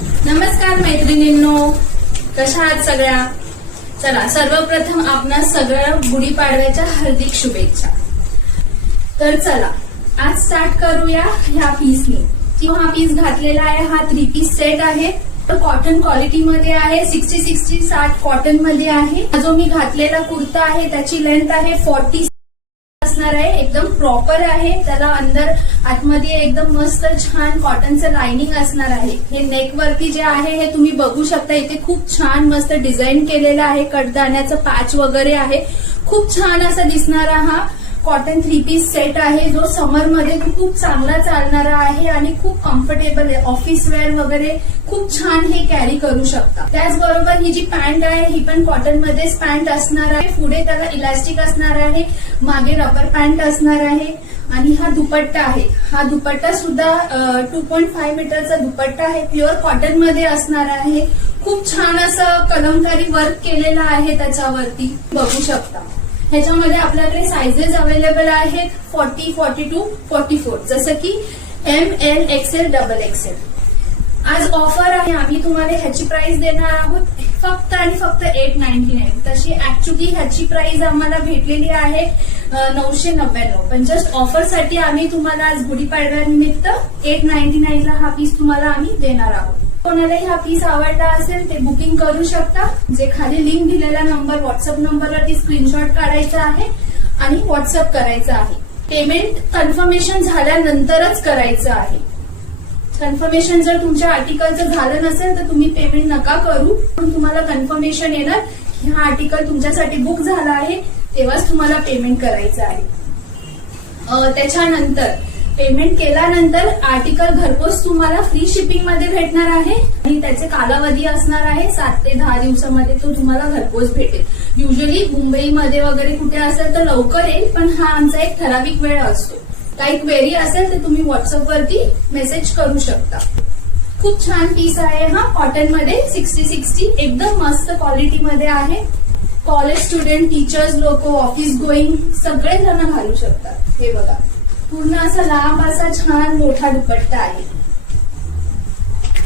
नमस्कार मैत्रिणींनो, कशा आहात सगळ्या? चला, सर्वप्रथम आपणा सगळ्या गुढीपाडव्याच्या हार्दिक शुभेच्छा. तर चला आज स्टार्ट करूया ह्या पीसने. हा पीस घातलेला आहे, हा 3 पीस सेट आहे. कॉटन क्वालिटी मध्ये आहे, 60 कॉटन मध्ये आहे. हा जो मी घातलेला कुर्ता आहे त्याची लेंथ आहे 40 असणार आहे. एकदम प्रॉपर आहे. त्याला अंदर आतमध्ये एकदम मस्त छान कॉटनचं लाइनिंग असणार आहे. हे नेक वरती जे आहे हे तुम्ही बघू शकता. इथे खूप छान मस्त डिझाईन केलेलं आहे. कडदाण्याचं पॅच वगैरे आहे. खूप छान असा दिसणारा हा कॉटन 3 पीस सेट आहे, जो समर मध्ये खूप चांगला चालणारा आहे आणि खूप कम्फर्टेबल आहे. ऑफिस वेअर वगैरे खूप छान हे कॅरी करू शकता. त्याचबरोबर ही जी पॅन्ट आहे ही पण कॉटन मध्येच पॅन्ट असणार आहे. पुढे त्याला इलास्टिक असणार आहे, मागे रबर पॅन्ट असणार आहे. आणि हा दुपट्टा आहे. हा दुपट्टा सुद्धा 2.5 मीटरचा दुपट्टा आहे. प्युअर कॉटन मध्ये असणार आहे. खूप छान असं कलमकारी वर्क केलेलं आहे त्याच्यावरती, बघू शकता. ह्याच्यामध्ये आपल्याकडे साइजेस अवेलेबल आहेत 40, 42, 44, जसं की ML, XL, XXL. आज ऑफर आहे. आम्ही तुम्हाला ह्याची प्राइस देणार आहोत फक्त आणि फक्त 899. तशी ऍक्च्युली ह्याची प्राइस आम्हाला भेटलेली आहे 999, पण जस्ट ऑफरसाठी आम्ही तुम्हाला आज गुढीपाडव्यानिमित्त 899 ला हा पीस तुम्हाला आम्ही देणार आहोत. कोणालाही हा पीस आवडला असेल ते बुकिंग करू शकता. जे खाली लिंक दिलेला नंबर, व्हॉट्सअप नंबरवरती स्क्रीनशॉट काढायचा आहे आणि व्हॉट्सअप करायचा आहे. पेमेंट कन्फर्मेशन झाल्यानंतरच करायचं आहे. कन्फर्मेशन जर तुमच्या आर्टिकलचं झालं नसेल तर तुम्ही पेमेंट नका करू. पण तुम्हाला कन्फर्मेशन येणार की हा आर्टिकल तुमच्यासाठी बुक झाला आहे, तेव्हाच तुम्हाला पेमेंट करायचं आहे. त्याच्यानंतर पेमेंट केल्यानंतर आर्टिकल घरपोच तुम्हाला फ्री शिपिंग मध्ये भेटणार आहे आणि त्याचे कालावधी असणार आहे 7 ते 10 दिवसामध्ये तो तुम्हाला घरपोच भेटेल. युजली मुंबईमध्ये वगैरे कुठे असेल तर लवकर येईल, पण हा आमचा एक ठराविक वेळ असतो. काही क्वेरी असेल तर तुम्ही व्हॉट्सअप वरती मेसेज करू शकता. खूप छान पीस आहे हा, कॉटन मध्ये 60 एकदम मस्त क्वालिटी मध्ये आहे. कॉलेज स्टुडंट, टीचर्स लोक, ऑफिस गोईंग सगळे जण घालू शकतात. हे बघा, पूर्ण असा लांब असा छान मोठा दुपट्टा आहे.